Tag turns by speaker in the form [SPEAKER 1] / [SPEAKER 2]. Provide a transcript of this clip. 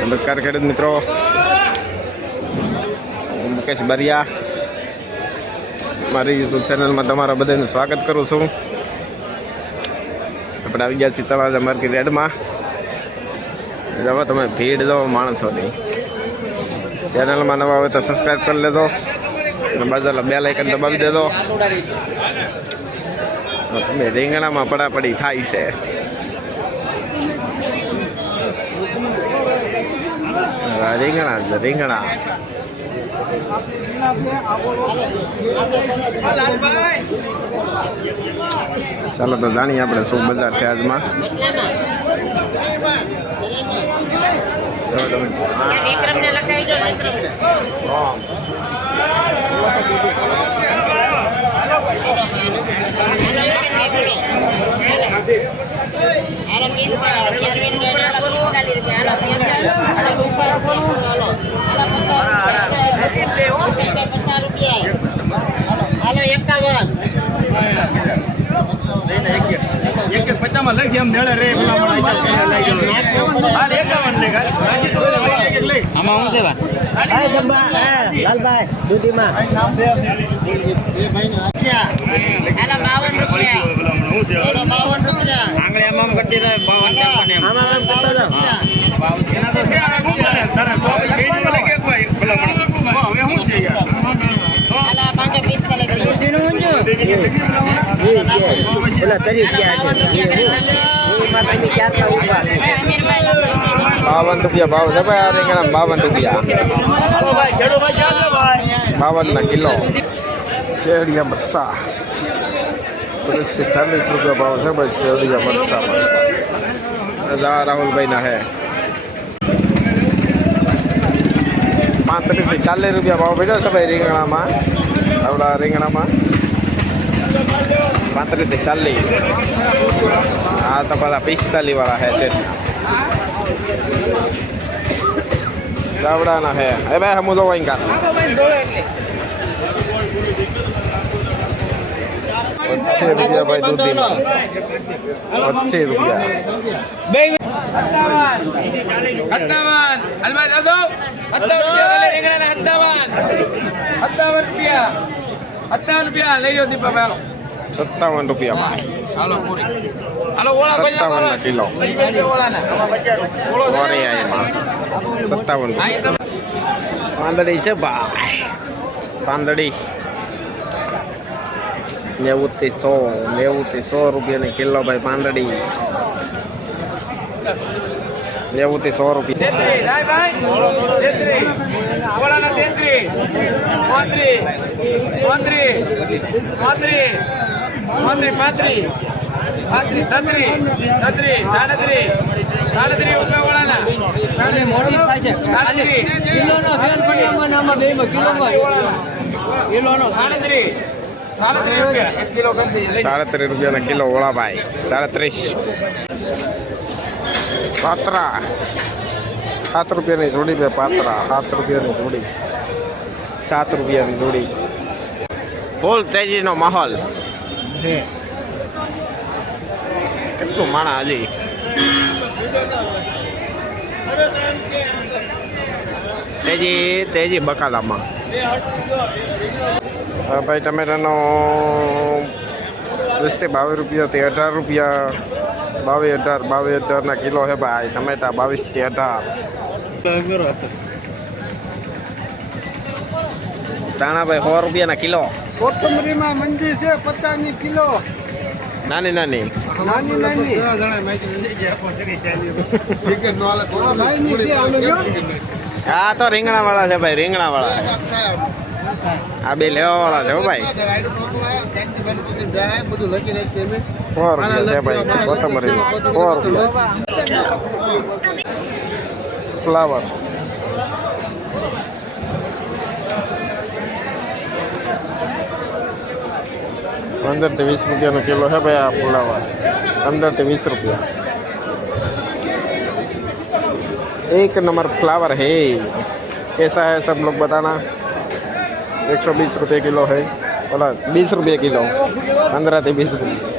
[SPEAKER 1] નમસ્કાર ખેડૂત મિત્રો. હું મુકેશ બરિયા. મારી યુટ્યુબ ચેનલમાં તમારા બધાનું સ્વાગત કરું છું. આપણે આવી ગયા તમારા માર્કેટ રેડમાં. જવા તમે ભીડ દો માણસોની ચેનલમાં નવા હોય તો સબસ્ક્રાઈબ કરી લેજો. અને બાજુલા બે લાઇકન દબાવી દેજો. તમે રીંગણામાં પડાપડી થાય છે. રીંગણા રીંગણા ચાલો તો જાણીએ આપણે શું બજાર છે આજમાં જો
[SPEAKER 2] પચાસ રૂપિયા હાલો એકાવન
[SPEAKER 3] પચામાં લખી એમ મેળે રે હાલ એકાવન લે આમાં હું છે
[SPEAKER 4] લાલભાઈ દૂધીમાં.
[SPEAKER 2] બાવન રૂપિયા.
[SPEAKER 1] આંગળી આમ આમ કરતી જાય.
[SPEAKER 4] આમાં કરતા
[SPEAKER 3] એના તો છે આ ગુંબરે તારા તો જઈ ન લે કે ભાઈ ભલામણ હવે હું છે યાર
[SPEAKER 2] હાલો પાંચસો પિસ્તાલીસ
[SPEAKER 4] ઓલા તરી ગયા છે એમાં તમે ક્યાંથી ઊભા
[SPEAKER 1] બાવન રૂપિયા ભાવ છે ભાઈ આ રીંગણા બાવન રૂપિયા બાવન ના કિલો શેરડિયા મરસા ત્રીસથી ચાલીસ રૂપિયા ભાવ છે ભાઈ શેરડિયા મરસામાં જા રાહુલભાઈ ના હે પાંત્રીસથી ચાલીસ રૂપિયા ભાવ પડ્યો છે ભાઈ રીંગણામાં. આવડા રીંગણામાં. પાંત્રીસથી ચાલીસ. આ તો પાછા પિસ્તાલીસ વાળા હે છે. ગાવડાના હે. એ ભાઈ, હમું તો વहीं કા. રૂપિયા ભાઈ દૂધીમાં પચીસ રૂપિયા.
[SPEAKER 3] સત્તાવન રૂપિયા સત્તાવન રૂપિયા. લઈ જાઓ દીપાભાઈ
[SPEAKER 1] સત્તાવન રૂપિયા
[SPEAKER 3] હાલો પૂરી. હાલો ઓળા
[SPEAKER 1] સત્તાવન ના કિલો. સત્તાવન રૂપિયા. પાંદડી છે ભાઈ. પાંદડી. નેવું થી સો નેવું થી સો રૂપિયાની કિલો ભાઈ પાંદડી. નેવું થી સો રૂપિયા.
[SPEAKER 3] મોટી થાય છે. સાડત્રી
[SPEAKER 5] કિલોનો ફેર પડી આમાં આમાં બેમાં કિલોમાં કિલોનો
[SPEAKER 3] સાડત્રી સાડત્રી રૂપિયા એક કિલો કરી દઈએ લઈ
[SPEAKER 1] સાડત્રીસ રૂપિયાના કિલો ઓળા ભાઈ સાડત્રીસ. પાત્રા. સાત રૂપિયાની જોડી બે પાત્રા. સાત રૂપિયાની જોડી. સાત રૂપિયાની જોડી. ફૂલ તેજીનો માહોલ. કેટલું માણા હજી? તેજી તેજી બકાલામાં. ભાઈ ટમેટાનો વીસથી બાવીસ રૂપિયાથી અઢાર રૂપિયા બાવીસ અઢાર બાવીસ અઢારના કિલો છે ભાઈ. ટમેટા બાવીસથી અઢાર. દાણા ભાઈ સો રૂપિયાના કિલો.
[SPEAKER 4] કોથમરીમાં મંદી છે પચાસની કિલો.
[SPEAKER 1] નાની નાની.
[SPEAKER 4] નાની
[SPEAKER 1] આ તો રીંગણા વાળા છે ભાઈ રીંગણા વાળા આ બે લેવા વાળા છે હો ભાઈ સો રૂપિયા છે ભાઈ કોથમરીનો સો રૂપિયા ફ્લાવર પંદરથી વીસ રૂપિયાનો કિલો છે ભાઈ આ ફુલાવર પંદરથી વીસ રૂપિયા एक नंबर फ्लावर है कैसा है सब लोग बताना એકસો વીસ રૂપિયા કિલો હૈ ઓલા બીસ રૂપિયા કિલો. પંદરથી વીસ રૂપિયા.